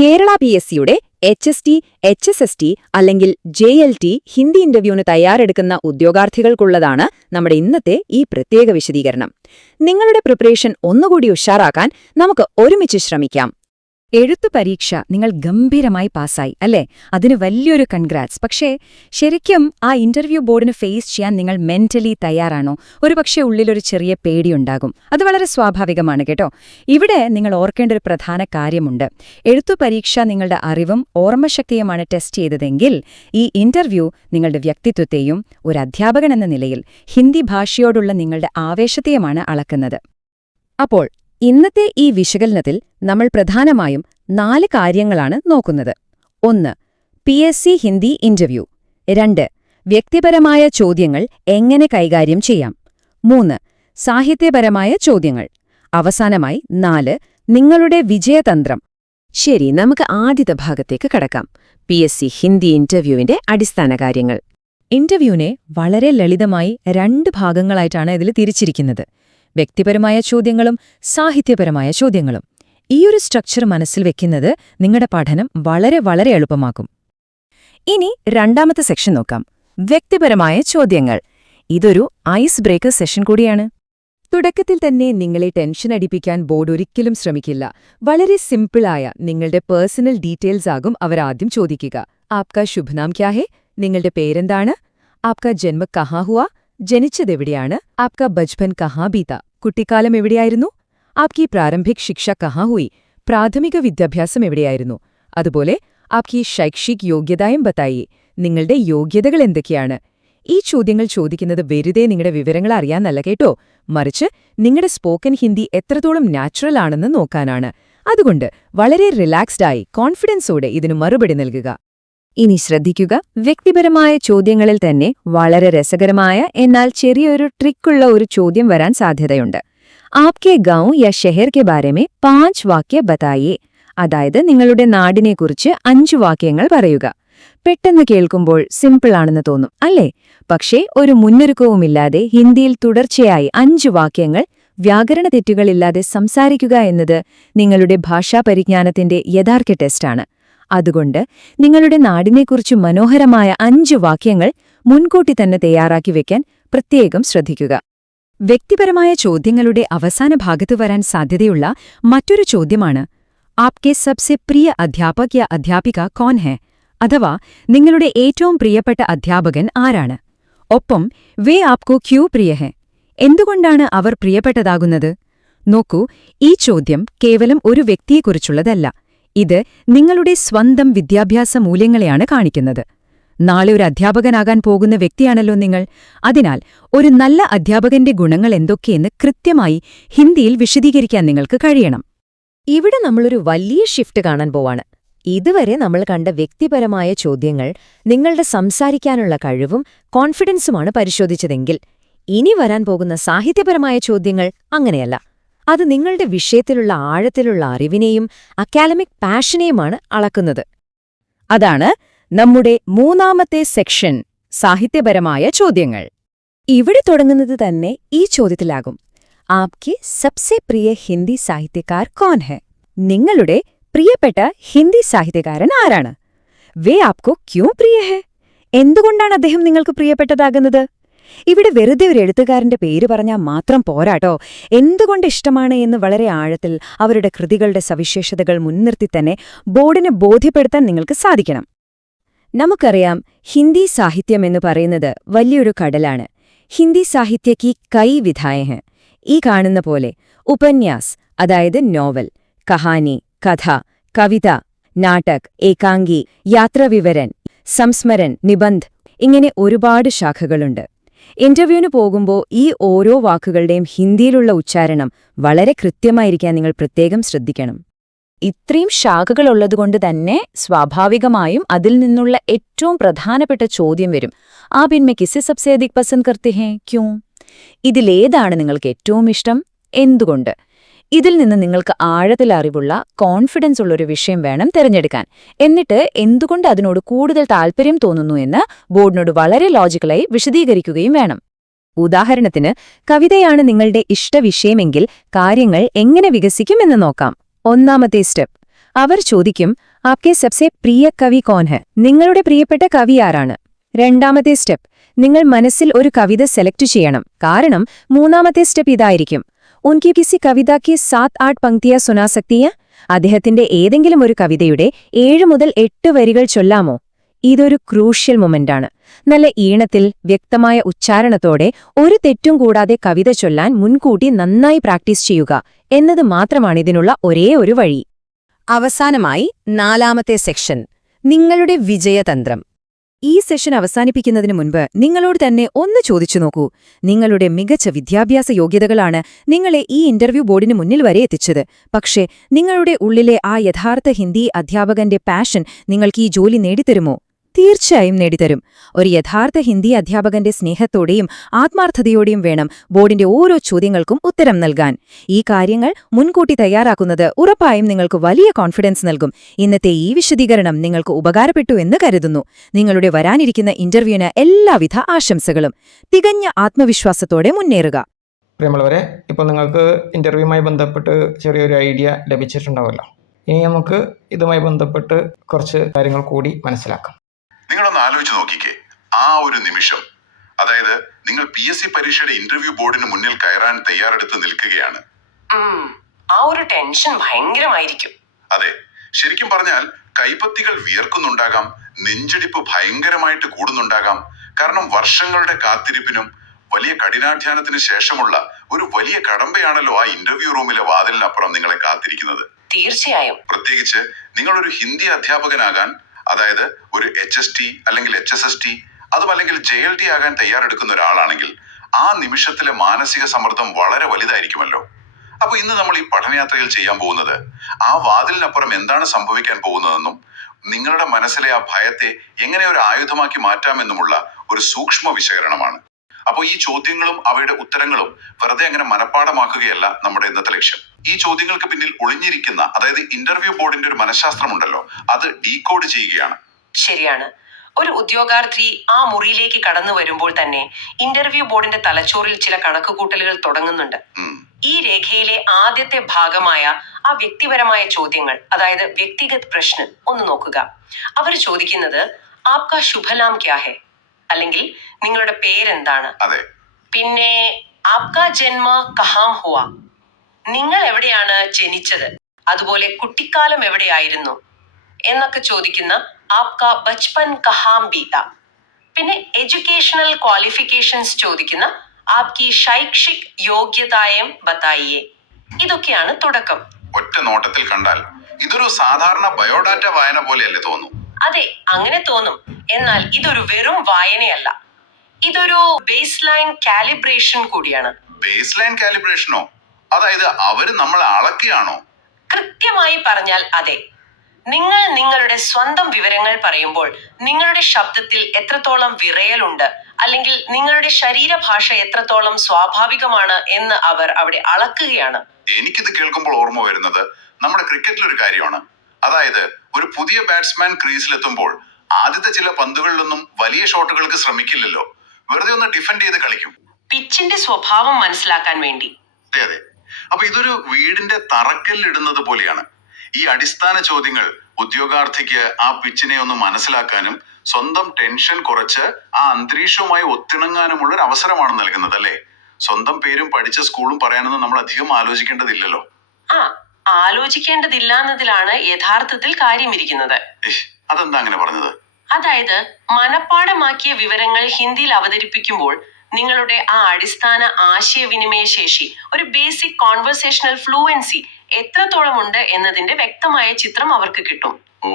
Kerala PSCയുടെ HST, HSST അല്ലെങ്കിൽ JLT Hindi ഇന്റർവ്യൂവിന് തയ്യാറെടുക്കുന്ന ഉദ്യോഗാർത്ഥികൾക്കുള്ളതാണ് നമ്മുടെ ഇന്നത്തെ ഈ പ്രത്യേക വിശദീകരണം. നിങ്ങളുടെ പ്രിപ്പറേഷൻ ഒന്നുകൂടി ഉഷാറാക്കാൻ നമുക്ക് ഒരുമിച്ച് ശ്രമിക്കാം. എഴുത്തു പരീക്ഷ നിങ്ങൾ ഗംഭീരമായി പാസ്സായി അല്ലേ? അതിന് വലിയൊരു കൺഗ്രാറ്റ്സ്. പക്ഷേ ശരിക്കും ആ ഇന്റർവ്യൂ ബോർഡിന് ഫേസ് ചെയ്യാൻ നിങ്ങൾ മെന്റലി തയ്യാറാണോ? ഒരുപക്ഷെ ഉള്ളിലൊരു ചെറിയ പേടിയുണ്ടാകും. അത് വളരെ സ്വാഭാവികമാണ് കേട്ടോ. ഇവിടെ നിങ്ങൾ ഓർക്കേണ്ട ഒരു പ്രധാന കാര്യമുണ്ട്. എഴുത്തു പരീക്ഷ നിങ്ങളുടെ അറിവും ഓർമ്മശക്തിയുമാണ് ടെസ്റ്റ് ചെയ്തതെങ്കിൽ ഈ ഇന്റർവ്യൂ നിങ്ങളുടെ വ്യക്തിത്വത്തെയും ഒരു അധ്യാപകൻ എന്ന നിലയിൽ ഹിന്ദി ഭാഷയോടുള്ള നിങ്ങളുടെ ആവേശത്തെയുമാണ് അളക്കുന്നത്. അപ്പോൾ ഇന്നത്തെ ഈ വിശകലനത്തിൽ നമ്മൾ പ്രധാനമായും 4 കാര്യങ്ങളാണ് നോക്കുന്നത്. 1. PSC Hindi interview. 2. വ്യക്തിപരമായ ചോദ്യങ്ങൾ എങ്ങനെ കൈകാര്യം ചെയ്യാം. 3. സാഹിത്യപരമായ ചോദ്യങ്ങൾ. അവസാനമായി 4. നിങ്ങളുടെ വിജയതന്ത്രം. ശരി, നമുക്ക് ആദ്യത്തെ ഭാഗത്തേക്ക് കടക്കാം. PSC ഹിന്ദി ഇന്റർവ്യൂവിന്റെ അടിസ്ഥാന കാര്യങ്ങൾ. ഇന്റർവ്യൂവിനെ വളരെ ലളിതമായി 2 ഭാഗങ്ങളായിട്ടാണ് ഇതിൽ തിരിച്ചിരിക്കുന്നത്. വ്യക്തിപരമായ ചോദ്യങ്ങളും സാഹിത്യപരമായ ചോദ്യങ്ങളും. ഈയൊരു സ്ട്രക്ചർ മനസ്സിൽ വെക്കുന്നത് നിങ്ങളുടെ പഠനം വളരെ എളുപ്പമാക്കും. ഇനി രണ്ടാമത്തെ സെക്ഷൻ നോക്കാം. വ്യക്തിപരമായ ചോദ്യങ്ങൾ. ഇതൊരു ഐസ് ബ്രേക്കർ സെഷൻ കൂടിയാണ്. തുടക്കത്തിൽ തന്നെ നിങ്ങളെ ടെൻഷൻ അടിപ്പിക്കാൻ ബോർഡ് ഒരിക്കലും ശ്രമിക്കില്ല. വളരെ സിമ്പിളായ നിങ്ങളുടെ പേഴ്സണൽ ഡീറ്റെയിൽസ് ആകും അവരാദ്യം ചോദിക്കുക. ആപ്കാ ശുഭനാം ക്യാ ഹേ? നിങ്ങളുടെ പേരെന്താണ്? ആപ്കാ ജന്മ കഹാ ഹുവാ? ജനിച്ചതെവിടെയാണ്? ആപ്കാ ബച്പൻ കഹാ ബീത? കുട്ടിക്കാലം എവിടെയായിരുന്നു? ആപ്കി പ്രാരംഭിക് ശിക്ഷ കഹാ ഹുയി? പ്രാഥമിക വിദ്യാഭ്യാസം എവിടെയായിരുന്നു? അതുപോലെ ആപ്കി ശൈക്ഷിക് യോഗ്യതായും ബതായി? നിങ്ങളുടെ യോഗ്യതകൾ എന്തൊക്കെയാണ്? ഈ ചോദ്യങ്ങൾ ചോദിക്കുന്നത് വെറുതെ നിങ്ങളുടെ വിവരങ്ങൾ അറിയാനല്ല കേട്ടോ, മറിച്ച് നിങ്ങളുടെ സ്പോക്കൻ ഹിന്ദി എത്രത്തോളം നാച്ചുറൽ ആണെന്ന് നോക്കാനാണ്. അതുകൊണ്ട് വളരെ റിലാക്സ്ഡായി കോൺഫിഡൻസോടെ ഇതിനു മറുപടി നൽകുക. ഇനി ശ്രദ്ധിക്കുക, വ്യക്തിപരമായ ചോദ്യങ്ങളിൽ തന്നെ വളരെ രസകരമായ എന്നാൽ ചെറിയൊരു ട്രിക്കുള്ള ഒരു ചോദ്യം വരാൻ സാധ്യതയുണ്ട്. ആപ്കെ ഗാവ് യാ ഷെഹർ കെ ബാരെ മേ 5 വാക്യ ബതായേ. അതായത് നിങ്ങളുടെ നാടിനെക്കുറിച്ച് 5 വാക്യങ്ങൾ പറയുക. പെട്ടെന്ന് കേൾക്കുമ്പോൾ സിമ്പിളാണെന്ന് തോന്നും അല്ലേ? പക്ഷേ ഒരു മുന്നൊരുക്കവുമില്ലാതെ ഹിന്ദിയിൽ തുടർച്ചയായി 5 വാക്യങ്ങൾ വ്യാകരണ തെറ്റുകളില്ലാതെ സംസാരിക്കുക എന്നത് നിങ്ങളുടെ ഭാഷാപരിജ്ഞാനത്തിന്റെ യഥാർത്ഥ ടെസ്റ്റാണ്. അതുകൊണ്ട് നിങ്ങളുടെ നാടിനെക്കുറിച്ച് മനോഹരമായ 5 വാക്യങ്ങൾ മുൻകൂട്ടി തന്നെ തയ്യാറാക്കി വെക്കാൻ പ്രത്യേകം ശ്രദ്ധിക്കുക. വ്യക്തിപരമായ ചോദ്യങ്ങളുടെ അവസാന ഭാഗത്തു വരാൻ സാധ്യതയുള്ള മറ്റൊരു ചോദ്യമാണ് ആപ്കെ സബ്സെ പ്രിയ അധ്യാപക് യാ അധ്യാപിക കോൻ ഹെ? അഥവാ നിങ്ങളുടെ ഏറ്റവും പ്രിയപ്പെട്ട അധ്യാപകൻ ആരാണ്? ഒപ്പം വേ ആപ്കോ ക്യൂ പ്രിയ ഹെ? എന്തുകൊണ്ടാണ് അവർ പ്രിയപ്പെട്ടതാകുന്നത്? നോക്കൂ, ഈ ചോദ്യം കേവലം ഒരു വ്യക്തിയെക്കുറിച്ചുള്ളതല്ല. ഇത് നിങ്ങളുടെ സ്വന്തം വിദ്യാഭ്യാസ മൂല്യങ്ങളെയാണ് കാണിക്കുന്നത്. നാളെ ഒരു അധ്യാപകനാകാൻ പോകുന്ന വ്യക്തിയാണല്ലോ നിങ്ങൾ. അതിനാൽ ഒരു നല്ല അധ്യാപകന്റെ ഗുണങ്ങൾ എന്തൊക്കെയെന്ന് കൃത്യമായി ഹിന്ദിയിൽ വിശദീകരിക്കാൻ നിങ്ങൾക്ക് കഴിയണം. ഇവിടെ നമ്മളൊരു വലിയ ഷിഫ്റ്റ് കാണാൻ പോവാണ്. ഇതുവരെ നമ്മൾ കണ്ട വ്യക്തിപരമായ ചോദ്യങ്ങൾ നിങ്ങളുടെ സംസാരിക്കാനുള്ള കഴിവും കോൺഫിഡൻസുമാണ് പരിശോധിച്ചതെങ്കിൽ, ഇനി വരാൻ പോകുന്ന സാഹിത്യപരമായ ചോദ്യങ്ങൾ അങ്ങനെയല്ല. അത് നിങ്ങളുടെ വിഷയത്തിലുള്ള ആഴത്തിലുള്ള അറിവിനെയും അക്കാഡമിക് പാഷനെയുമാണ് അളക്കുന്നത്. അതാണ് നമ്മുടെ മൂന്നാമത്തെ സെക്ഷൻ, സാഹിത്യപരമായ ചോദ്യങ്ങൾ. ഇവിടെ തുടങ്ങുന്നത് തന്നെ ഈ ചോദ്യത്തിലാകും. ആപ്കെ സബ്സെ പ്രിയ ഹിന്ദി സാഹിത്യകാർ കോൻ ഹെ? നിങ്ങളുടെ പ്രിയപ്പെട്ട ഹിന്ദി സാഹിത്യകാരൻ ആരാണ്? വേ ആപ്കോ ക്യൂ പ്രിയ ഹെ? എന്തുകൊണ്ടാണ് അദ്ദേഹം നിങ്ങൾക്ക് പ്രിയപ്പെട്ടതാകുന്നത്? ഇവിടെ വെറുതെ ഒരു എഴുത്തുകാരന്റെ പേര് പറഞ്ഞാൽ മാത്രം പോരാട്ടോ. എന്തുകൊണ്ട് ഇഷ്ടമാണ് എന്ന് വളരെ ആഴത്തിൽ അവരുടെ കൃതികളുടെ സവിശേഷതകൾ മുൻനിർത്തി തന്നെ ബോർഡിനെ ബോധ്യപ്പെടുത്താൻ നിങ്ങൾക്ക് സാധിക്കണം. നമുക്കറിയാം, ഹിന്ദി സാഹിത്യം എന്ന് പറയുന്നത് വലിയൊരു കടലാണ്. ഹിന്ദി സാഹിത്യക്ക് കൈ വിധായ ഹെ. ഈ കാണുന്ന പോലെ ഉപന്യാസ്, അതായത് നോവൽ, കഹാനി, കഥ, കവിത, നാടക്, ഏകാംഗി, യാത്രാവിവരൻ, സംസ്മരൻ, നിബന്ധ്, ഇങ്ങനെ ഒരുപാട് ശാഖകളുണ്ട്. ഇന്റർവ്യൂവിന് പോകുമ്പോൾ ഈ ഓരോ വാക്കുകളുടെയും ഹിന്ദിയിലുള്ള ഉച്ചാരണം വളരെ കൃത്യമായിരിക്കാൻ നിങ്ങൾ പ്രത്യേകം ശ്രദ്ധിക്കണം. ഇത്രയും ശാഖകളുള്ളതുകൊണ്ട് തന്നെ സ്വാഭാവികമായും അതിൽ നിന്നുള്ള ഏറ്റവും പ്രധാനപ്പെട്ട ചോദ്യം വരും. ആപ് ഇൻമേ കിസെ സബ്സെ അധിക് പസന്ദ് കർത്തെ ഹൈ? ക്യോं? ഇതിലേതാണ് നിങ്ങൾക്ക് ഏറ്റവും ഇഷ്ടം? എന്തുകൊണ്ട്? ഇതിൽ നിന്ന് നിങ്ങൾക്ക് ആഴത്തിൽ അറിവുള്ള കോൺഫിഡൻസ് ഉള്ളൊരു വിഷയം വേണം തിരഞ്ഞെടുക്കാൻ. എന്നിട്ട് എന്തുകൊണ്ട് അതിനോട് കൂടുതൽ താൽപ്പര്യം തോന്നുന്നു എന്ന് ബോർഡിനോട് വളരെ ലോജിക്കലായി വിശദീകരിക്കുകയും വേണം. ഉദാഹരണത്തിന്, കവിതയാണ് നിങ്ങളുടെ ഇഷ്ടവിഷയമെങ്കിൽ കാര്യങ്ങൾ എങ്ങനെ വികസിക്കുമെന്ന് നോക്കാം. ഒന്നാമത്തെ സ്റ്റെപ്പ്, അവർ ചോദിക്കും, ആപ്കെ സബ്സെ പ്രിയ കവി കോൻ ഹെ? നിങ്ങളുടെ പ്രിയപ്പെട്ട കവി ആരാണ്? രണ്ടാമത്തെ സ്റ്റെപ്പ്, നിങ്ങൾ മനസ്സിൽ ഒരു കവിത സെലക്ട് ചെയ്യണം. കാരണം മൂന്നാമത്തെ സ്റ്റെപ്പ് ഇതായിരിക്കും. ഉൻകി കിസി കവിത കി 7-8 പങ്ക്തിയാ സുനാ സക്തിയ? അദ്ദേഹത്തിന്റെ ഏതെങ്കിലും ഒരു കവിതയുടെ 7 മുതൽ 8 വരികൾ ചൊല്ലാമോ? ഇതൊരു ക്രൂഷ്യൽ മൊമെന്റാണ്. നല്ല ഈണത്തിൽ വ്യക്തമായ ഉച്ചാരണത്തോടെ ഒരു തെറ്റും കൂടാതെ കവിത ചൊല്ലാൻ മുൻകൂട്ടി നന്നായി പ്രാക്ടീസ് ചെയ്യുക എന്നത് മാത്രമാണിതിനുള്ള ഒരേ ഒരു വഴി. അവസാനമായി 4ാമത്തെ സെക്ഷൻ, നിങ്ങളുടെ വിജയതന്ത്രം. ഈ സെഷൻ അവസാനിപ്പിക്കുന്നതിന് മുൻപ് നിങ്ങളോട് തന്നെ ഒന്ന് ചോദിച്ചു നോക്കൂ. നിങ്ങളുടെ മികച്ച വിദ്യാഭ്യാസ യോഗ്യതകളാണ് നിങ്ങളെ ഈ ഇന്റർവ്യൂ ബോർഡിന് മുന്നിൽ വരെ എത്തിച്ചത്. പക്ഷേ നിങ്ങളുടെ ഉള്ളിലെ ആ യഥാർത്ഥ ഹിന്ദി അധ്യാപകന്റെ പാഷൻ നിങ്ങൾക്ക് ഈ ജോലി നേടിത്തരുമോ? തീർച്ചയായും നേടിത്തരും. ഒരു യഥാർത്ഥ ഹിന്ദി അധ്യാപകന്റെ സ്നേഹത്തോടെയും ആത്മാർത്ഥതയോടെയും വേണം ബോർഡിന്റെ ഓരോ ചോദ്യങ്ങൾക്കും ഉത്തരം നൽകാൻ. ഈ കാര്യങ്ങൾ മുൻകൂട്ടി തയ്യാറാക്കുന്നത് ഉറപ്പായും നിങ്ങൾക്ക് വലിയ കോൺഫിഡൻസ് നൽകും. ഇന്നത്തെ ഈ വിശദീകരണം നിങ്ങൾക്ക് ഉപകാരപ്പെട്ടു എന്ന് കരുതുന്നു. നിങ്ങളുടെ വരാനിരിക്കുന്ന ഇന്റർവ്യൂവിന് എല്ലാവിധ ആശംസകളും. തികഞ്ഞ ആത്മവിശ്വാസത്തോടെ മുന്നേറുക. പ്രിയമുള്ളവരെ, ഇപ്പോൾ നിങ്ങൾക്ക് ഇന്റർവ്യൂവുമായി ബന്ധപ്പെട്ട് ചെറിയൊരു ഐഡിയ ലഭിച്ചിട്ടുണ്ടാവുമല്ലോ. ഇനി നമുക്ക് ഇതുമായി ബന്ധപ്പെട്ട് കുറച്ച് കാര്യങ്ങൾ കൂടി മനസ്സിലാക്കാം. നിങ്ങളൊന്ന് ആലോചിച്ച് നോക്കിക്കേ, ആ ഒരു നിമിഷം, അതായത് നിങ്ങൾ PSC പരീക്ഷയുടെ ഇന്റർവ്യൂ ബോർഡിന് മുന്നിൽ കയറാൻ തയ്യാറെടുത്ത് നിൽക്കുകയാണ്. ആ ഒരു ടെൻഷൻ ഭയങ്കരമായിരിക്കും. അതെ, ശരിക്കും പറഞ്ഞാൽ കൈപ്പത്തികൾ വിയർക്കുന്നുണ്ടാകാം, നെഞ്ചിടിപ്പ് ഭയങ്കരമായിട്ട് കൂടുന്നുണ്ടാകാം. കാരണം വർഷങ്ങളുടെ കാത്തിരിപ്പിനും വലിയ കഠിനാധ്വാനത്തിന് ശേഷമുള്ള ഒരു വലിയ കടമ്പയാണല്ലോ ആ ഇന്റർവ്യൂ റൂമിലെ വാതിലിനപ്പുറം നിങ്ങളെ കാത്തിരിക്കുന്നത്. തീർച്ചയായും. പ്രത്യേകിച്ച് നിങ്ങളൊരു ഹിന്ദി അധ്യാപകനാകാൻ, അതായത് ഒരു HST അല്ലെങ്കിൽ HSST അതുമല്ലെങ്കിൽ JLT ആകാൻ തയ്യാറെടുക്കുന്ന ഒരാളാണെങ്കിൽ ആ നിമിഷത്തിലെ മാനസിക സമ്മർദ്ദം വളരെ വലുതായിരിക്കുമല്ലോ. അപ്പൊ ഇന്ന് നമ്മൾ ഈ പഠനയാത്രയിൽ ചെയ്യാൻ പോകുന്നത് ആ വാതിലിനപ്പുറം എന്താണ് സംഭവിക്കാൻ പോകുന്നതെന്നും നിങ്ങളുടെ മനസ്സിലെ ആ ഭയത്തെ എങ്ങനെ ഒരു ആയുധമാക്കി മാറ്റാമെന്നുമുള്ള ഒരു സൂക്ഷ്മ വിശകലനമാണ്. അപ്പോൾ ഈ ചോദ്യങ്ങളും അവയുടെ ഉത്തരങ്ങളും വെറുതെ അങ്ങനെ മനഃപ്പാഠമാക്കുകയല്ല നമ്മുടെ ഇന്നത്തെ ലക്ഷ്യം. ഈ ചോദ്യങ്ങൾക്ക് പിന്നിൽ ഒളിഞ്ഞിരിക്കുന്ന, അതായത് ഇന്റർവ്യൂ ബോർഡിന്റെ ഒരു മനഃശാസ്ത്രമുണ്ടല്ലോ, അത് ഡീകോഡ് ചെയ്യുകയാണ്. ശരിയാണ്. ഒരു ഉദ്യോഗാർത്ഥി ആ മുറിയിലേക്ക് കടന്നു വരുമ്പോൾ തന്നെ ഇന്റർവ്യൂ ബോർഡിന്റെ തലച്ചോറിൽ ചില കണക്കുകൂട്ടലുകൾ തുടങ്ങുന്നുണ്ട്. ഈ രേഖയിലെ ആദ്യത്തെ ഭാഗമായ ആ വ്യക്തിപരമായ ചോദ്യങ്ങൾ, അതായത് വ്യക്തിഗത് പ്രശ്നം ഒന്ന് നോക്കുക. അവർ ചോദിക്കുന്നത് ആപ്കാ ശുഭനാം ക്യാ ഹെ, അല്ലെങ്കിൽ നിങ്ങളുടെ പേരെന്താണ്. അതെ. പിന്നെ ആപ്കാ ജന്മ കഹാം ഹുവാ, നിങ്ങൾ എവിടെയാണ് ജനിച്ചത്, അതുപോലെ കുട്ടിക്കാലം എവിടെയായിരുന്നു എന്നൊക്കെ ചോദിക്കുന്ന ആപ്കാ ബച്പൻ കഹാം ബീത. പിന്നെ എഡ്യൂക്കേഷണൽ ക്വാളിഫിക്കേഷൻസ് ചോദിക്കുന്ന ആപ്കി ശൈക്ഷിക് യോഗ്യതായം ബതായിയെ. ഇതൊക്കെയാണ് തുടക്കം. ഒറ്റ നോട്ടത്തിൽ കണ്ടാൽ ഇതൊരു സാധാരണ ബയോഡാറ്റ വായന പോലെയല്ലേ തോന്നുന്നു? അതെ, അങ്ങനെ തോന്നും. എന്നാൽ ഇതൊരു വെറും വായനയല്ല, ഇതൊരു ബേസ് ലൈൻ കാലിബ്രേഷൻ കൂടിയാണ്. ബേസ് ലൈൻ കാലിബ്രേഷനോ? അതായത് അവര് നമ്മളെ അളക്കുകയാണോ? കൃത്യമായി പറഞ്ഞാൽ അതെ. നിങ്ങൾ നിങ്ങളുടെ സ്വന്തം വിവരങ്ങൾ പറയുമ്പോൾ നിങ്ങളുടെ ശബ്ദത്തിൽ എത്രത്തോളം വിറയലുണ്ട്, അല്ലെങ്കിൽ നിങ്ങളുടെ ശരീരഭാഷ എത്രത്തോളം സ്വാഭാവികമാണ് എന്ന് അവർ അവിടെ അളക്കുകയാണ്. എനിക്കിത് കേൾക്കുമ്പോൾ ഓർമ്മ വരുന്നത് നമ്മുടെ ക്രിക്കറ്റിലൊരു കാര്യമാണ്. അതായത് ഒരു പുതിയ ബാറ്റ്സ്മാൻ ക്രീസിലെത്തുമ്പോൾ ആദ്യത്തെ ചില പന്തുകളിലൊന്നും വലിയ ഷോട്ടുകൾക്ക് ശ്രമിക്കില്ലല്ലോ, വെറുതെ ഒന്ന് ഡിഫെൻഡ് ചെയ്ത് കളിക്കും, പിച്ചിന്റെ സ്വഭാവം മനസ്സിലാക്കാൻ വേണ്ടി. അതെ അതെ. അപ്പൊ ഇതൊരു വീടിന്റെ തറക്കല്ലിടുന്നത് പോലെയാണ്. ഈ അടിസ്ഥാന ചോദ്യങ്ങൾ ഉദ്യോഗാർത്ഥിക്ക് ആ പിച്ചിനെ ഒന്ന് മനസ്സിലാക്കാനും സ്വന്തം ടെൻഷൻ കുറച്ച് ആ അന്തരീക്ഷവുമായി ഒത്തിണങ്ങാനുമുള്ള ഒരു അവസരമാണ് നൽകുന്നത്, അല്ലേ? സ്വന്തം പേരും പഠിച്ച സ്കൂളും പറയാനൊന്നും നമ്മൾ അധികം ആലോചിക്കേണ്ടതില്ലല്ലോ. ആലോചിക്കേണ്ടതില്ല എന്നതിലാണ് യഥാർത്ഥത്തിൽ കാര്യമിരിക്കുന്നത്. അതെന്താ അങ്ങനെ പറഞ്ഞത്? അതായത് മനഃപ്പാഠമാക്കിയ വിവരങ്ങൾ ഹിന്ദിയിൽ അവതരിപ്പിക്കുമ്പോൾ നിങ്ങളുടെ ആ അടിസ്ഥാന ആശയവിനിമയ ശേഷി, ഒരു ബേസിക് കോൺവെർസേഷണൽ ഫ്ലൂവൻസി എത്രത്തോളം ഉണ്ട് എന്നതിന്റെ വ്യക്തമായ ചിത്രം അവർക്ക് കിട്ടും. ഓ,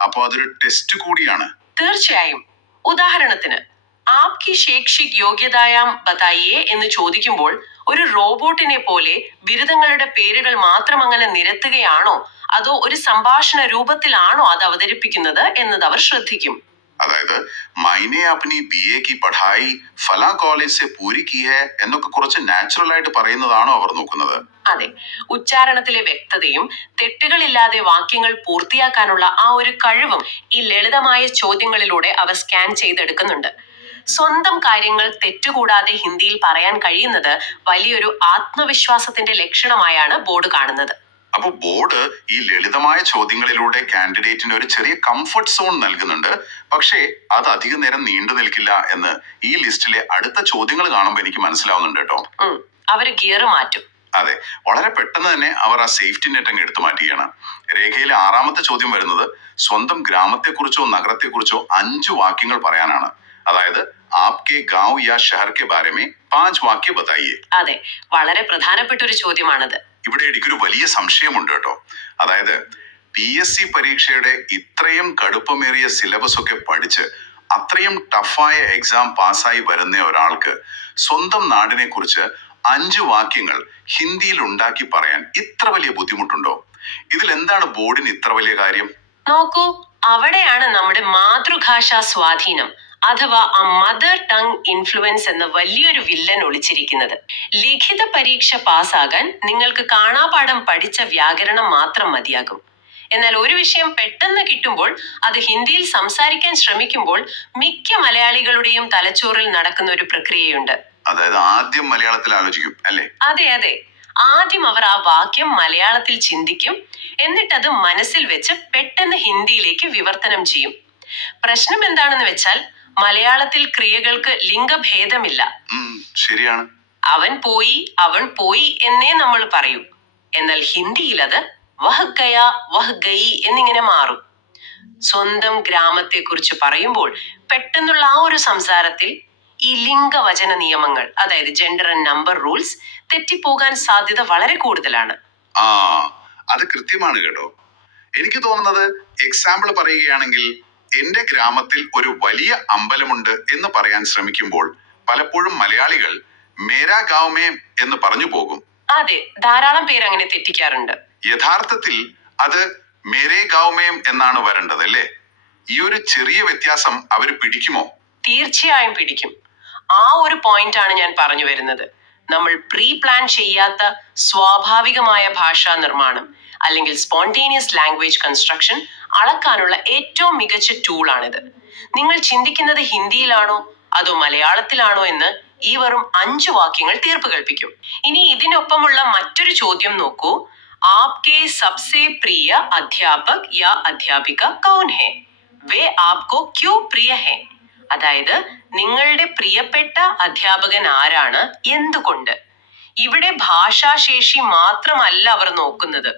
അപ്പൊ അതൊരു ടെസ്റ്റ് കൂടിയാണ്. തീർച്ചയായും. ഉദാഹരണത്തിന് ആപ്കി ശൈക്ഷിക് യോഗ്യതായാം ബതായിയെ എന്ന് ചോദിക്കുമ്പോൾ ഒരു റോബോട്ടിനെ പോലെ ബിരുദങ്ങളുടെ പേരുകൾ മാത്രം അങ്ങനെ നിരത്തുകയാണോ, അതോ ഒരു സംഭാഷണ രൂപത്തിലാണോ അത് അവതരിപ്പിക്കുന്നത് എന്നത് അവർ ശ്രദ്ധിക്കും. അതായത് മൈനെ അപ്നി BA की पढ़ाई ഫലാ കോളേജ് से पूरी की है എന്നൊക്കെ കുറച്ച് നാച്ചുറൽ ആയിട്ട് പറയുന്നതാണോ അവർ നോക്കുന്നത്? അതെ, ഉച്ചാരണത്തിലെ വ്യക്തതയും തെറ്റുകളില്ലാതെ വാക്യങ്ങൾ പൂർത്തിയാക്കാനുള്ള ആ ഒരു കഴിവും ഈ ലളിതമായ ചോദ്യങ്ങളിലൂടെ അവർ സ്കാൻ ചെയ്തെടുക്കുന്നുണ്ട്. സ്വന്തം കാര്യങ്ങൾ തെറ്റുകൂടാതെ ഹിന്ദിയിൽ പറയാൻ കഴിയുന്നത് വലിയൊരു ആത്മവിശ്വാസത്തിന്റെ ലക്ഷണമായാണ് ബോർഡ് കാണുന്നത്. അപ്പൊ ബോർഡ് ഈ ലളിതമായ ചോദ്യങ്ങളിലൂടെ കാൻഡിഡേറ്റിന് ഒരു ചെറിയ കംഫർട്ട് സോൺ നൽകുന്നുണ്ട്. പക്ഷേ അത് അധിക നേരം നീണ്ടു നിൽക്കില്ല എന്ന് ഈ ലിസ്റ്റിലെ അടുത്ത ചോദ്യങ്ങൾ കാണുമ്പോൾ എനിക്ക് മനസ്സിലാവുന്നുണ്ട് കേട്ടോ. അവര് ഗിയർ മാറ്റും. അതെ, വളരെ പെട്ടെന്ന് തന്നെ അവർ ആ സേഫ്റ്റി നെറ്റ് അങ്ങ് എടുത്തു മാറ്റുകയാണ്. രേഖയിലെ 6ാമത്തെ ചോദ്യം വരുന്നത് സ്വന്തം ഗ്രാമത്തെക്കുറിച്ചോ നഗരത്തെക്കുറിച്ചോ 5 വാക്യങ്ങൾ പറയാനാണ്. അതായത് ആപ്കെ ഗാവ് യാ ഷഹർ കെ ബാരെ മേ 5 വാക്യ ബതായിയെ. അതെ, വളരെ പ്രധാനപ്പെട്ട ഒരു ചോദ്യമാണത്. ഇവിടെ എനിക്കൊരു വലിയ സംശയമുണ്ട് കേട്ടോ. അതായത് PSC പരീക്ഷയുടെ ഇത്രയും കടുപ്പമേറിയ സിലബസ് ഒക്കെ പഠിച്ച് അത്രയും ടഫായ എക്സാം പാസ്സായി വരുന്ന ഒരാൾക്ക് സ്വന്തം നാടിനെ കുറിച്ച് 5 വാക്യങ്ങൾ ഹിന്ദിയിൽ ഉണ്ടാക്കി പറയാൻ ഇത്ര വലിയ ബുദ്ധിമുട്ടുണ്ടോ? ഇതിൽ എന്താണ് ബോർഡിന് ഇത്ര വലിയ കാര്യം? നോക്കൂ, അവിടെയാണ് നമ്മുടെ മാതൃഭാഷാ സ്വാധീനം അഥവാ ആ മദർ ടങ് ഇൻഫ്ലുവൻസ് എന്ന വലിയൊരു വില്ലൻ ഒളിച്ചിരിക്കുന്നത്. ലിഖിത പരീക്ഷ പാസ്സാകാൻ നിങ്ങൾക്ക് കാണാപാഠം പഠിച്ച വ്യാകരണം മാത്രം മതിയാകും. എന്നാൽ ഒരു വിഷയം പെട്ടെന്ന് കിട്ടുമ്പോൾ അത് ഹിന്ദിയിൽ സംസാരിക്കാൻ ശ്രമിക്കുമ്പോൾ മിക്ക മലയാളികളുടെയും തലച്ചോറിൽ നടക്കുന്ന ഒരു പ്രക്രിയയുണ്ട്. അതായത് ആദ്യം മലയാളത്തിൽ ആലോചിക്കും അല്ലേ? അതെ അതെ, ആദ്യം അവർ ആ വാക്യം മലയാളത്തിൽ ചിന്തിക്കും, എന്നിട്ടത് മനസ്സിൽ വെച്ച് പെട്ടെന്ന് ഹിന്ദിയിലേക്ക് വിവർത്തനം ചെയ്യും. പ്രശ്നം എന്താണെന്ന് വെച്ചാൽ മലയാളത്തിൽ ക്രിയകൾക്ക് ലിംഗഭേദമില്ല. ശരിയാണ്. അവൻ പോയി, അവൾ പോയി എന്നേ നമ്മൾ പറയൂ. എന്നാൽ ഹിന്ദിയിൽ അത് വഹ് ഗയാ, വഹ് ഗയി എന്നിങ്ങനെ മാറും. സ്വന്തം ഗ്രാമത്തെ കുറിച്ച് പറയുമ്പോൾ പെട്ടെന്നുള്ള ആ ഒരു സംസാരത്തിൽ ഈ ലിംഗവചന നിയമങ്ങൾ, അതായത് ജെൻഡർ ആൻഡ് നമ്പർ റൂൾസ് തെറ്റിപ്പോകാൻ സാധ്യത വളരെ കൂടുതലാണ്. അത് കൃത്യമാണ് കേട്ടോ. എനിക്ക് തോന്നുന്നത് എക്സാമ്പിൾ പറയുകയാണെങ്കിൽ എന്റെ ഗ്രാമത്തിൽ ഒരു വലിയ അമ്പലമുണ്ട് എന്ന് പറയാൻ ശ്രമിക്കുമ്പോൾ പലപ്പോഴും മലയാളികൾ മേരാ ഗാവ് മേ എന്ന് പറഞ്ഞു പോകും. അതെ, ധാരാളം പേര് അങ്ങനെ തെറ്റിക്കാറുണ്ട്. യഥാർത്ഥത്തിൽ അത് മേരേ ഗാവ് മേ എന്നാണ് വരേണ്ടത് അല്ലേ? ഈ ഒരു ചെറിയ വ്യത്യാസം അവര് പിടിക്കുമോ? തീർച്ചയായും പിടിക്കും. ആ ഒരു പോയിന്റ് ആണ് ഞാൻ പറഞ്ഞു വരുന്നത്. നമ്മൾ പ്രീ പ്ലാൻ ചെയ്യാത്ത സ്വാഭാവികമായ ഭാഷാ നിർമ്മാണം അല്ലെങ്കിൽ സ്പോണ്ടേനിയസ് ലാംഗ്വേജ് കൺസ്ട്രക്ഷൻ അളക്കാനുള്ള ഏറ്റവും മികച്ച ടൂളാണിത്. നിങ്ങൾ ചിന്തിക്കുന്നത് ഹിന്ദിയിലാണോ അതോ മലയാളത്തിലാണോ എന്ന് ഈ വെറും 5 വാക്യങ്ങൾ തീർപ്പ് കൽപ്പിക്കും. ഇനി ഇതിനൊപ്പമുള്ള മറ്റൊരു ചോദ്യം നോക്കൂ. ആപ്കെ സബ്സെ പ്രിയ അധ്യാപക് യാ അധ്യാപിക കൗൻ ഹെ? വേ ആപ്കോ ക്യൂ പ്രിയ ഹെ? അതായത് നിങ്ങളുടെ പ്രിയപ്പെട്ട അധ്യാപകൻ ആരാണ്, എന്തുകൊണ്ട്? ഇവിടെ ഭാഷാശേഷി മാത്രമല്ല അവർ നോക്കുന്നത്.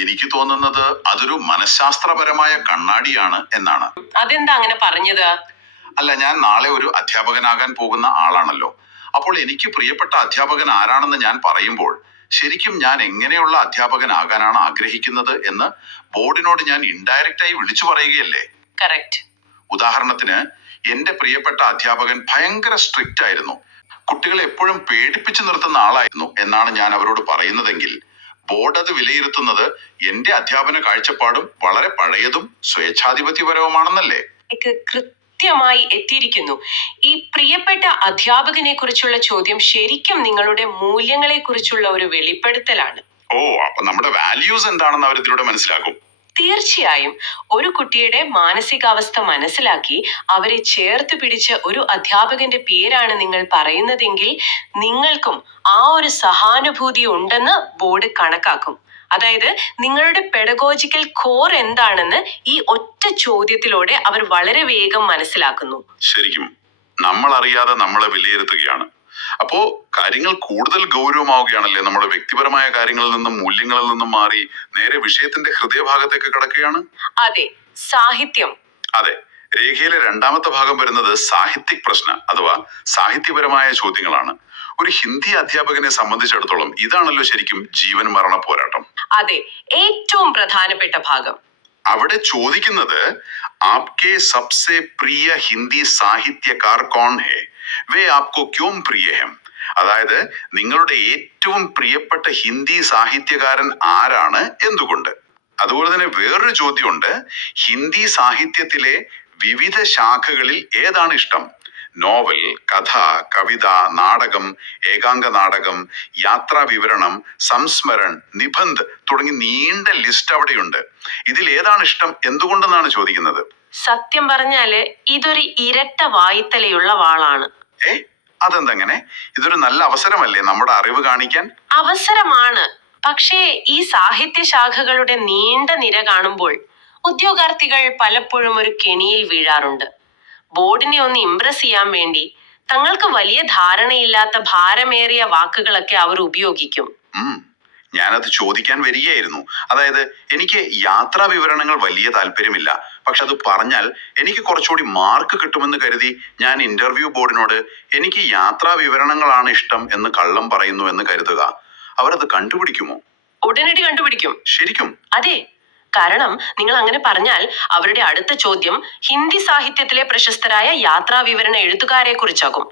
എനിക്ക് തോന്നുന്നത് അതൊരു മനഃശാസ്ത്രപരമായ കണ്ണാടിയാണ് എന്നാണ്. അതെന്താ അങ്ങനെ പറഞ്ഞത്? അല്ല, ഞാൻ നാളെ ഒരു അധ്യാപകനാകാൻ പോകുന്ന ആളാണല്ലോ. അപ്പോൾ എനിക്ക് പ്രിയപ്പെട്ട അധ്യാപകൻ ആരാണെന്ന് ഞാൻ പറയുമ്പോൾ ശരിക്കും ഞാൻ എങ്ങനെയുള്ള അധ്യാപകനാകാനാണ് ആഗ്രഹിക്കുന്നത് എന്ന് ബോർഡിനോട് ഞാൻ ഇൻഡയറക്റ്റായി വിളിച്ചു പറയുകയല്ലേ? കറക്റ്റ്. ഉദാഹരണത്തിന് എന്റെ പ്രിയപ്പെട്ട അധ്യാപകൻ ഭയങ്കര സ്ട്രിക്റ്റ് ആയിരുന്നു, കുട്ടികളെ എപ്പോഴും പേടിപ്പിച്ചു നിർത്തുന്ന ആളായിരുന്നു എന്നാണ് ഞാൻ അവരോട് പറയുന്നതെങ്കിൽ ബോർഡ് അത് വിലയിരുത്തുന്നത് എന്റെ അധ്യാപന കാഴ്ചപ്പാടും വളരെ പഴയതും സ്വേച്ഛാധിപത്യപരവുമാണെന്നല്ലേ? കൃത്യമായി എത്തിയിരിക്കുന്നു. ഈ പ്രിയപ്പെട്ട അധ്യാപകനെ കുറിച്ചുള്ള ചോദ്യം ശരിക്കും നിങ്ങളുടെ മൂല്യങ്ങളെ കുറിച്ചുള്ള ഒരു വെളിപ്പെടുത്തലാണ്. അപ്പൊ നമ്മുടെ വാല്യൂസ് എന്താണെന്ന് അവർ ഇതിലൂടെ മനസ്സിലാക്കും. തീർച്ചയായും. ഒരു കുട്ടിയുടെ മാനസികാവസ്ഥ മനസ്സിലാക്കി അവരെ ചേർത്ത് പിടിച്ച ഒരു അധ്യാപകന്റെ പേരാണ് നിങ്ങൾ പറയുന്നതെങ്കിൽ നിങ്ങൾക്കും ആ ഒരു സഹാനുഭൂതി ഉണ്ടെന്ന് ബോർഡ് കണക്കാക്കും. അതായത് നിങ്ങളുടെ പെഡഗോജിക്കൽ കോർ എന്താണെന്ന് ഈ ഒറ്റ ചോദ്യത്തിലൂടെ അവർ വളരെ വേഗം മനസ്സിലാക്കുന്നു. ശരിക്കും നമ്മൾ അറിയാതെ നമ്മളെ വിലയിരുത്തുകയാണ്. അപ്പോ കാര്യങ്ങൾ കൂടുതൽ ഗൗരവമാവുകയാണല്ലേ? നമ്മുടെ വ്യക്തിപരമായ കാര്യങ്ങളിൽ നിന്നും മൂല്യങ്ങളിൽ നിന്നും മാറി നേരെ വിഷയത്തിന്റെ ഹൃദയഭാഗത്തേക്ക് കടക്കുകയാണ്. അതെ, സാഹിത്യം. അതെ, രേഖയിലെ 2ാമത്തെ ഭാഗം വരുന്നത് സാഹിത്യക് പ്രശ്ന അഥവാ സാഹിത്യപരമായ ചോദ്യങ്ങളാണ്. ഒരു ഹിന്ദി അധ്യാപകനെ സംബന്ധിച്ചിടത്തോളം ഇതാണല്ലോ ശരിക്കും ജീവൻ മരണ പോരാട്ടം. അതെ, ഏറ്റവും പ്രധാനപ്പെട്ട ഭാഗം. അവിടെ ചോദിക്കുന്നത് ആപ്കെ സബ്സെ പ്രിയ ഹിന്ദി സാഹിത്യകാർ കോൺ ഹെ? വേ ആപ്കോ ക്യോം പ്രിയ ഹെ? അതായത് നിങ്ങളുടെ ഏറ്റവും പ്രിയപ്പെട്ട ഹിന്ദി സാഹിത്യകാരൻ ആരാണ്, എന്തുകൊണ്ട്? അതുപോലെ തന്നെ വേറൊരു ചോദ്യമുണ്ട്. ഹിന്ദി സാഹിത്യത്തിലെ വിവിധ ശാഖകളിൽ ഏതാണ് ഇഷ്ടം? നോവൽ, കഥ, കവിത, നാടകം, ഏകാംഗ നാടകം, യാത്രാ വിവരണം, സംസ്മരൺ, നിബന്ധ് തുടങ്ങി നീണ്ട ലിസ്റ്റ് അവിടെയുണ്ട്. ഇതിൽ ഏതാണ് ഇഷ്ടം, എന്തുകൊണ്ടെന്നാണ് ചോദിക്കുന്നത്. സത്യം പറഞ്ഞാല് ഇതൊരു ഇരട്ട വായ്ത്തലയുള്ള വാളാണ്. അതെന്തെങ്ങനെ? ഇതൊരു നല്ല അവസരമല്ലേ നമ്മുടെ അറിവ് കാണിക്കാൻ? അവസരമാണ്, പക്ഷേ ഈ സാഹിത്യ ശാഖകളുടെ നീണ്ട നിര കാണുമ്പോൾ ഉദ്യോഗാർത്ഥികൾ പലപ്പോഴും ഒരു കെണിയിൽ വീഴാറുണ്ട്. ബോർഡിനെ ഒന്ന് ഇംപ്രസ് ചെയ്യാൻ വേണ്ടി തങ്ങൾക്ക് വലിയ ധാരണയില്ലാത്ത ഭാരമേറിയ വാക്കുകളൊക്കെ അവർ ഉപയോഗിക്കും. ഞാനത് ചോദിക്കാൻ വരികയായിരുന്നു. അതായത് എനിക്ക് യാത്രാ വിവരണങ്ങൾ വലിയ താല്പര്യമില്ല, പക്ഷെ അത് പറഞ്ഞാൽ എനിക്ക് കുറച്ചുകൂടി മാർക്ക് കിട്ടുമെന്ന് കരുതി ഞാൻ ഇന്റർവ്യൂ ബോർഡിനോട് എനിക്ക് യാത്രാ വിവരണങ്ങളാണ് ഇഷ്ടം എന്ന് കള്ളം പറയുന്നു എന്ന് കരുതുക. അവരത് കണ്ടുപിടിക്കുമോ? ഉടനടി കണ്ടുപിടിക്കും. ശരിക്കും? അതെ, കാരണം നിങ്ങൾ അങ്ങനെ പറഞ്ഞാൽ അവരുടെ അടുത്ത ചോദ്യം ഹിന്ദി സാഹിത്യത്തിലെ പ്രശസ്തരായ യാത്രാ വിവരണ എഴുത്തുകാരെ കുറിച്ചാകും.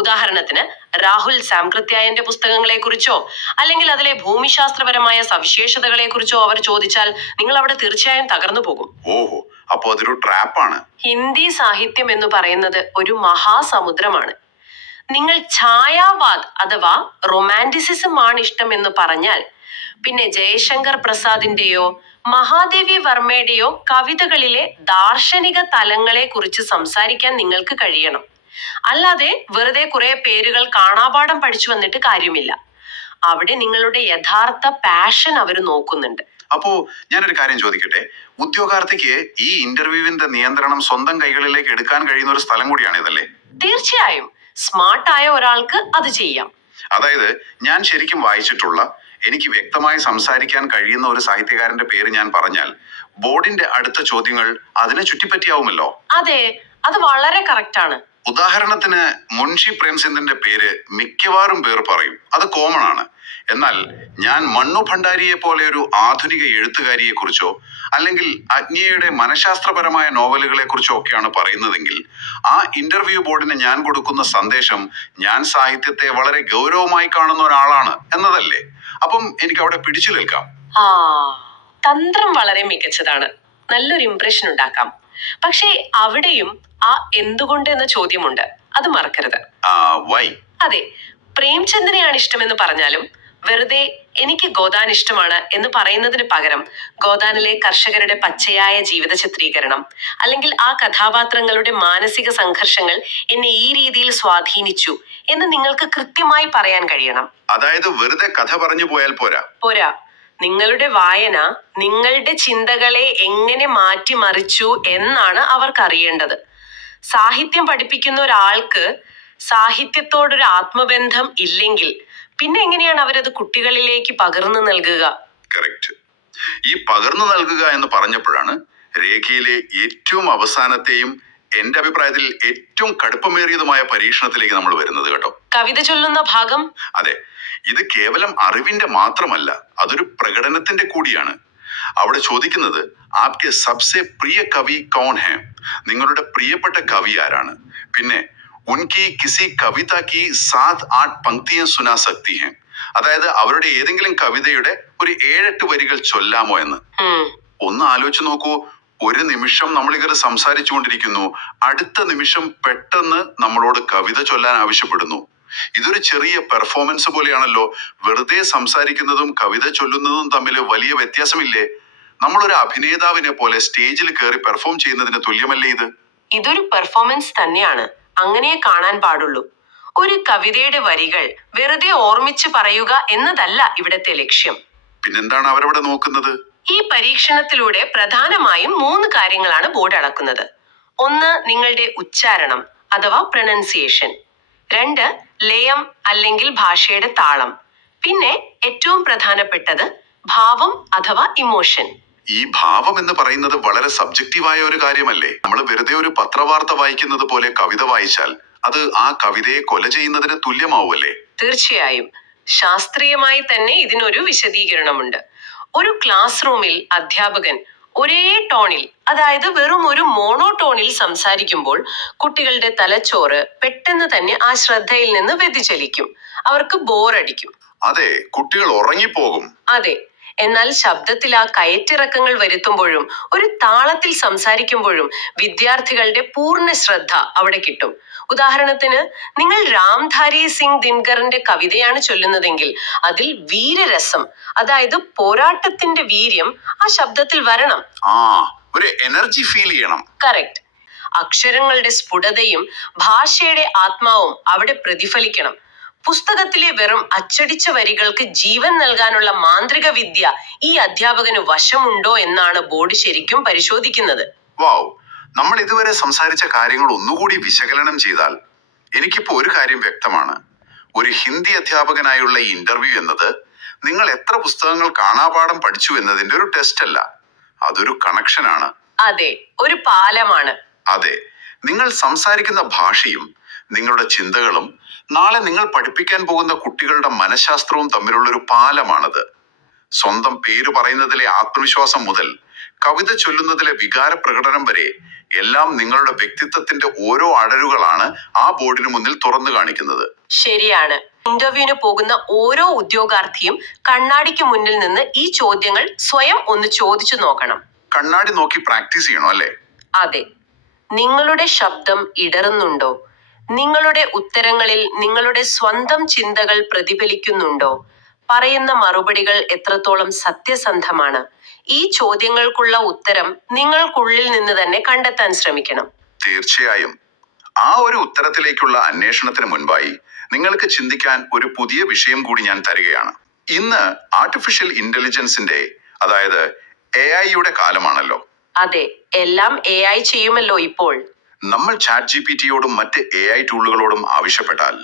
ഉദാഹരണത്തിന് രാഹുൽ സാംകൃത്യായന്റെ പുസ്തകങ്ങളെ കുറിച്ചോ അല്ലെങ്കിൽ അതിലെ ഭൂമിശാസ്ത്രപരമായ സവിശേഷതകളെ കുറിച്ചോ അവർ ചോദിച്ചാൽ നിങ്ങൾ അവിടെ തീർച്ചയായും തകർന്നു പോകും. ഓഹോ, അപ്പോ അതൊരു ട്രാപ്പാണ്. ഹിന്ദി സാഹിത്യം എന്ന് പറയുന്നത് ഒരു മഹാസമുദ്രമാണ്. നിങ്ങൾ ഛായാവാദ് അഥവാ റൊമാന്റിസിസം ആണ് ഇഷ്ടം എന്ന് പറഞ്ഞാൽ പിന്നെ ജയശങ്കർ പ്രസാദിന്റെയോ മഹാദേവി വർമ്മയുടെയോ കവിതകളിലെ ദാർശനിക തലങ്ങളെ കുറിച്ച് സംസാരിക്കാൻ നിങ്ങൾക്ക് കഴിയണം. അല്ലാതെ വെറുതെ കുറെ പേരുകൾ കാണാപാഠം പഠിച്ചു വന്നിട്ട് കാര്യമില്ല. അവിടെ നിങ്ങളുടെ യഥാർത്ഥ പാഷൻ അവർ നോക്കുന്നുണ്ട്. അപ്പോ ഞാനൊരു കാര്യം ചോദിക്കട്ടെ, ഉദ്യോഗാർത്ഥിക്ക് ഈ ഇന്റർവ്യൂവിന്റെ നിയന്ത്രണം സ്വന്തം കൈകളിലേക്ക് എടുക്കാൻ കഴിയുന്ന ഒരു സ്ഥലം കൂടിയാണ് ഇതല്ലേ? തീർച്ചയായും സ്മാർട്ടായ ഒരാൾക്ക് അത് ചെയ്യാം. അതായത് ഞാൻ ശരിക്കും വായിച്ചിട്ടുള്ള, എനിക്ക് വ്യക്തമായി സംസാരിക്കാൻ കഴിയുന്ന ഒരു സാഹിത്യകാരന്റെ പേര് ഞാൻ പറഞ്ഞാൽ ബോർഡിന്റെ അടുത്ത ചോദ്യങ്ങൾ അതിനെ ചുറ്റിപ്പറ്റിയാവുമല്ലോ. അതെ, അത് വളരെ കറക്റ്റ് ആണ്. ഉദാഹരണത്തിന് മുൻഷി പ്രേംചന്ദിന്റെ പേര് മിക്കവാറും പേർ പറയും, അത് കോമൺ ആണ്. എന്നാൽ ഞാൻ മണ്ണു ഭണ്ഡാരിയെ പോലെ ഒരു ആധുനിക എഴുത്തുകാരിയെ കുറിച്ചോ അല്ലെങ്കിൽ അജ്ഞയുടെ മനഃശാസ്ത്രപരമായ നോവലുകളെ കുറിച്ചോ ഒക്കെയാണ് പറയുന്നതെങ്കിൽ ആ ഇന്റർവ്യൂ ബോർഡിന് ഞാൻ കൊടുക്കുന്ന സന്ദേശം ഞാൻ സാഹിത്യത്തെ വളരെ ഗൗരവമായി കാണുന്ന ഒരാളാണ് എന്നതല്ലേ? അപ്പം എനിക്ക് അവിടെ പിടിച്ചു നിൽക്കാം. തന്ത്രം വളരെ മികച്ചതാണ്. നല്ലൊരു ഇംപ്രഷൻ ഉണ്ടാക്കാം. പക്ഷേ അവിടെയും ആ എന്തുകൊണ്ട് എന്ന ചോദ്യമുണ്ട്, അത് മറക്കരുത്. വൈ? അതെ, പ്രേംചന്ദിനെയാണ് ഇഷ്ടമെന്ന് പറഞ്ഞാലും വെറുതെ എനിക്ക് ഗോദാൻ ഇഷ്ടമാണ് എന്ന് പറയുന്നതിന് പകരം ഗോദാനിലെ കർഷകരുടെ പച്ചയായ ജീവിത ചിത്രീകരണം അല്ലെങ്കിൽ ആ കഥാപാത്രങ്ങളുടെ മാനസിക സംഘർഷങ്ങൾ എന്നെ ഈ രീതിയിൽ സ്വാധീനിച്ചു എന്ന് നിങ്ങൾക്ക് കൃത്യമായി പറയാൻ കഴിയണം. അതായത് വെറുതെ കഥ പറഞ്ഞു പോയാൽ പോരാ. നിങ്ങളുടെ വായന നിങ്ങളുടെ ചിന്തകളെ എങ്ങനെ മാറ്റിമറിച്ചു എന്നാണ് അവർക്ക് അറിയേണ്ടത്. സാഹിത്യം പഠിപ്പിക്കുന്ന ഒരാൾക്ക് സാഹിത്യത്തോടൊരു ആത്മബന്ധം ഇല്ലെങ്കിൽ പിന്നെ എങ്ങനെയാണ് അവരത് കുട്ടികളിലേക്ക് പകർന്നു നൽകുക? കറക്റ്റ്. ഈ പകർന്നു നൽകുക എന്ന് പറഞ്ഞപ്പോഴാണ് രേഖയിലെ ഏറ്റവും അവസാനത്തെയും എന്റെ അഭിപ്രായത്തിൽ ഏറ്റവും കടുപ്പമേറിയതുമായ പരീക്ഷണത്തിലേക്ക് നമ്മൾ വരുന്നത് കേട്ടോ. കവിത ചൊല്ലുന്ന ഭാഗം. അതെ, ഇത് കേവലം അറിവിന്റെ മാത്രമല്ല, അതൊരു പ്രകടനത്തിന്റെ കൂടിയാണ്. അവിടെ ചോദിക്കുന്നത് ആപ്കെ സബ്സെ പ്രിയ കവി കൗൺ ഹെ, നിങ്ങളുടെ പ്രിയപ്പെട്ട കവി ആരാണ്? പിന്നെ ഉൻകി കിസി കവിത കി 7-8 പങ്ക്തിയെ സുനാ സക്തി ഹെ, അതായത് അവരുടെ ഏതെങ്കിലും കവിതയുടെ ഒരു 7-8 വരികൾ ചൊല്ലാമോ എന്ന്. ഒന്ന് ആലോചിച്ച് നോക്കൂ, ഒരു നിമിഷം നമ്മളിങ്ങനെ സംസാരിച്ചു കൊണ്ടിരിക്കുന്നു, അടുത്ത നിമിഷം പെട്ടെന്ന് നമ്മളോട് കവിത ചൊല്ലാൻ ആവശ്യപ്പെടുന്നു. ഇതൊരു ചെറിയ പെർഫോമൻസ് പോലെയാണല്ലോ. വെറുതെ സംസാരിക്കുന്നതും കവിത ചൊല്ലുന്നതും തമ്മിൽ വലിയ വ്യത്യാസമില്ലേ? നമ്മളൊരു അഭിനേതാവിനെ പോലെ സ്റ്റേജിൽ കയറി പെർഫോം ചെയ്യുന്നതിന് തുല്യമല്ലേ ഇത്? ഇതൊരു പെർഫോമൻസ് തന്നെയാണ്, അങ്ങനെ കാണാൻ പാടുള്ളൂ. ഒരു കവിതയുടെ വരികൾ വെറുതെ ഓർമ്മിച്ച് പറയുക എന്നതല്ല ഇവിടത്തെ ലക്ഷ്യം. പിന്നെന്താണ് അവരവിടെ നോക്കുന്നത്? ഈ പരീക്ഷണത്തിലൂടെ പ്രധാനമായും 3 കാര്യങ്ങളാണ് ബോർഡ് അളക്കുന്നത്. 1, നിങ്ങളുടെ ഉച്ചാരണം അഥവാ പ്രൊനൗൺസിയേഷൻ. 2, ലയം അല്ലെങ്കിൽ ഭാഷയുടെ താളം. പിന്നെ ഏറ്റവും പ്രധാനപ്പെട്ടത് ഭാവം അഥവാ ഇമോഷൻ. ഈ ഭാവം എന്ന് പറയുന്നത് വളരെ സബ്ജക്റ്റീവായ ഒരു കാര്യമല്ലേ? നമ്മൾ വെറുതെ ഒരു പത്രവാർത്ത വായിക്കുന്നത് പോലെ കവിത വായിച്ചാൽ അത് ആ കവിതയെ കൊല ചെയ്യുന്നതിന് തുല്യമാവുമല്ലേ? തീർച്ചയായും. ശാസ്ത്രീയമായി തന്നെ ഇതിനൊരു വിശദീകരണമുണ്ട്. ഒരു ക്ലാസ് റൂമിൽ അധ്യാപകൻ ഒരേ ടോണിൽ, അതായത് വെറും ഒരു മോണോടോണിൽ സംസാരിക്കുമ്പോൾ കുട്ടികളുടെ തലച്ചോറ് പെട്ടെന്ന് തന്നെ ആ ശ്രദ്ധയിൽ നിന്ന് വ്യതിചലിക്കും. അവർക്ക് ബോറടിക്കും. അതെ, കുട്ടികൾ ഉറങ്ങിപ്പോകും. അതെ, എന്നാൽ ശബ്ദത്തിൽ ആ കയറ്റിറക്കങ്ങൾ വരുത്തുമ്പോഴും ഒരു താളത്തിൽ സംസാരിക്കുമ്പോഴും വിദ്യാർത്ഥികളുടെ പൂർണ്ണ ശ്രദ്ധ അവിടെ കിട്ടും. ഉദാഹരണത്തിന്, നിങ്ങൾ രാംധാരി സിംഗ് ദിൻകറിന്റെ കവിതയാണ് ചൊല്ലുന്നതെങ്കിൽ അതിൽ വീരരസം, അതായത് പോരാട്ടത്തിന്റെ വീര്യം ആ ശബ്ദത്തിൽ വരണം. ഒരു എനർജി ഫീൽ ചെയ്യണം. കറക്റ്റ്. അക്ഷരങ്ങളുടെ സ്ഫുടതയും ഭാഷയുടെ ആത്മാവും അവിടെ പ്രതിഫലിക്കണം. പുസ്തകത്തിലെ വെറും അച്ചടിച്ച വരികൾക്ക് ജീവൻ നൽകാനുള്ള മാന്ത്രിക വിദ്യ ഈ അധ്യാപകന് വശമുണ്ടോ എന്നാണ് ബോർഡ് ശരിക്കും പരിശോധിക്കുന്നത്. വാവ്, നമ്മൾ ഇതുവരെ സംസാരിച്ച കാര്യങ്ങൾ ഒന്നുകൂടി വിശകലനം ചെയ്താൽ എനിക്കിപ്പോ ഒരു കാര്യം വ്യക്തമാണ്. ഒരു ഹിന്ദി അധ്യാപകനായുള്ള ഈ ഇന്റർവ്യൂ എന്നത് നിങ്ങൾ എത്ര പുസ്തകങ്ങൾ കാണാപാഠം പഠിച്ചു എന്നതിന്റെ ഒരു ടെസ്റ്റ് അല്ല, അതൊരു കണക്ഷനാണ്. അതെ, ഒരു പാലമാണ്. അതെ, നിങ്ങൾ സംസാരിക്കുന്ന ഭാഷയും നിങ്ങളുടെ ചിന്തകളും നാളെ നിങ്ങൾ പഠിപ്പിക്കാൻ പോകുന്ന കുട്ടികളുടെ മനഃശാസ്ത്രവും തമ്മിലുള്ള ഒരു പാലമാണത്. സ്വന്തം പേര് പറയുന്നതിലെ ആത്മവിശ്വാസം മുതൽ കവിത ചൊല്ലുന്നതിലെ വികാര പ്രകടനം വരെ എല്ലാം നിങ്ങളുടെ വ്യക്തിത്വത്തിന്റെ ഓരോ അടരുകളാണ് ആ ബോർഡിന് മുന്നിൽ തുറന്നു കാണിക്കുന്നത്. ശരിയാണ്. ഇന്റർവ്യൂവിന് പോകുന്ന ഓരോ ഉദ്യോഗാർത്ഥിയും കണ്ണാടിക്ക് മുന്നിൽ നിന്ന് ഈ ചോദ്യങ്ങൾ സ്വയം ഒന്ന് ചോദിച്ചു നോക്കണം. കണ്ണാടി നോക്കി പ്രാക്ടീസ് ചെയ്യണോ അല്ലേ? അതെ. നിങ്ങളുടെ ശബ്ദം ഇടറുന്നുണ്ടോ? നിങ്ങളുടെ ഉത്തരങ്ങളിൽ നിങ്ങളുടെ സ്വന്തം ചിന്തകൾ പ്രതിഫലിക്കുന്നുണ്ടോ? പറയുന്ന മറുപടികൾ എത്രത്തോളം സത്യസന്ധമാണ്? ഈ ചോദ്യങ്ങൾക്കുള്ള ഉത്തരം നിങ്ങൾക്കുള്ളിൽ നിന്ന് തന്നെ കണ്ടെത്താൻ ശ്രമിക്കണം. തീർച്ചയായും. ആ ഒരു ഉത്തരത്തിലേക്കുള്ള അന്വേഷണത്തിന് മുൻപായി നിങ്ങൾക്ക് ചിന്തിക്കാൻ ഒരു പുതിയ വിഷയം കൂടി ഞാൻ തരികയാണ്. ഇന്ന് ആർട്ടിഫിഷ്യൽ ഇന്റലിജൻസിന്റെ, അതായത് AI-യുടെ കാലമാണല്ലോ. അതെ, എല്ലാം AI ചെയ്യുമല്ലോ ഇപ്പോൾ. നമ്മൾ ChatGPT-യോടും മറ്റ് AI ടൂളുകളോടും ആവശ്യപ്പെട്ടാൽ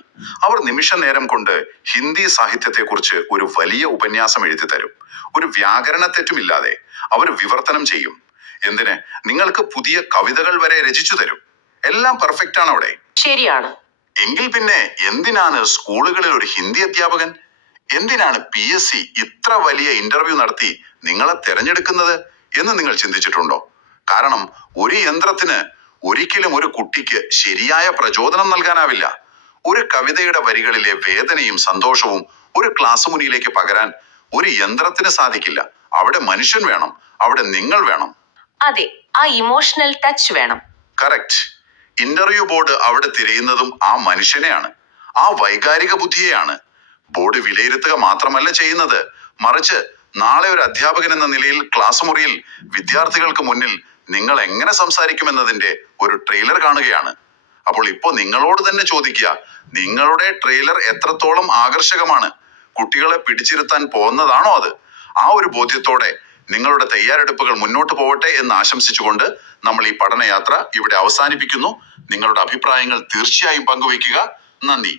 അവർ നിമിഷ നേരം കൊണ്ട് ഹിന്ദി സാഹിത്യത്തെക്കുറിച്ച് ഒരു വലിയ ഉപന്യാസം എഴുതി തരും. ഒരു വ്യാകരണ തെറ്റുമില്ലാതെ അവർ വിവർത്തനം ചെയ്യും. എന്തിന്, നിങ്ങൾക്ക് പുതിയ കവിതകൾ വരെ രചിച്ചു തരും. എല്ലാം പെർഫെക്റ്റ് ആണ് അവിടെ. ശരിയാണ്. എങ്കിൽ പിന്നെ എന്തിനാണ് സ്കൂളുകളിൽ ഒരു ഹിന്ദി അധ്യാപകൻ? എന്തിനാണ് PSC ഇത്ര വലിയ ഇന്റർവ്യൂ നടത്തി നിങ്ങളെ തിരഞ്ഞെടുക്കുന്നത് എന്ന് നിങ്ങൾ ചിന്തിച്ചിട്ടുണ്ടോ? കാരണം ഒരു യന്ത്രത്തിന് ഒരിക്കലും ഒരു കുട്ടിക്ക് ശരിയായ പ്രചോദനം നൽകാനാവില്ല. ഒരു കവിതയുടെ വരികളിലെ വേദനയും സന്തോഷവും ഒരു ക്ലാസ് മുറിയിലേക്ക് പകരാൻ ഒരു യന്ത്രത്തിന് സാധിക്കില്ല. അവിടെ മനുഷ്യൻ വേണം, അവിടെ നിങ്ങൾ വേണം. അതെ, ആ ഇമോഷണൽ ടച്ച് വേണം. കറക്റ്റ്. ഇന്റർവ്യൂ ബോർഡ് അവിടെ തിരയുന്നതും ആ മനുഷ്യനെയാണ്, ആ വൈകാരിക ബുദ്ധിയെയാണ്. ബോർഡ് വിലയിരുത്തുക മാത്രമല്ല ചെയ്യുന്നത്, മറിച്ച് നാളെ ഒരു അധ്യാപകൻ എന്ന നിലയിൽ ക്ലാസ് മുറിയിൽ വിദ്യാർത്ഥികൾക്ക് മുന്നിൽ നിങ്ങൾ എങ്ങനെ സംസാരിക്കുമെന്നതിന്റെ ഒരു ട്രെയിലർ കാണുകയാണ്. അപ്പോൾ ഇപ്പോ നിങ്ങളോട് തന്നെ ചോദിക്കുക, നിങ്ങളുടെ ട്രെയിലർ എത്രത്തോളം ആകർഷകമാണ്? കുട്ടികളെ പിടിച്ചിരുത്താൻ പോകുന്നതാണോ അത്? ആ ഒരു ബോധ്യത്തോടെ നിങ്ങളുടെ തയ്യാറെടുപ്പുകൾ മുന്നോട്ട് പോവട്ടെ എന്ന് ആശംസിച്ചുകൊണ്ട് നമ്മൾ ഈ പഠനയാത്ര ഇവിടെ അവസാനിപ്പിക്കുന്നു. നിങ്ങളുടെ അഭിപ്രായങ്ങൾ തീർച്ചയായും പങ്കുവയ്ക്കുക. നന്ദി.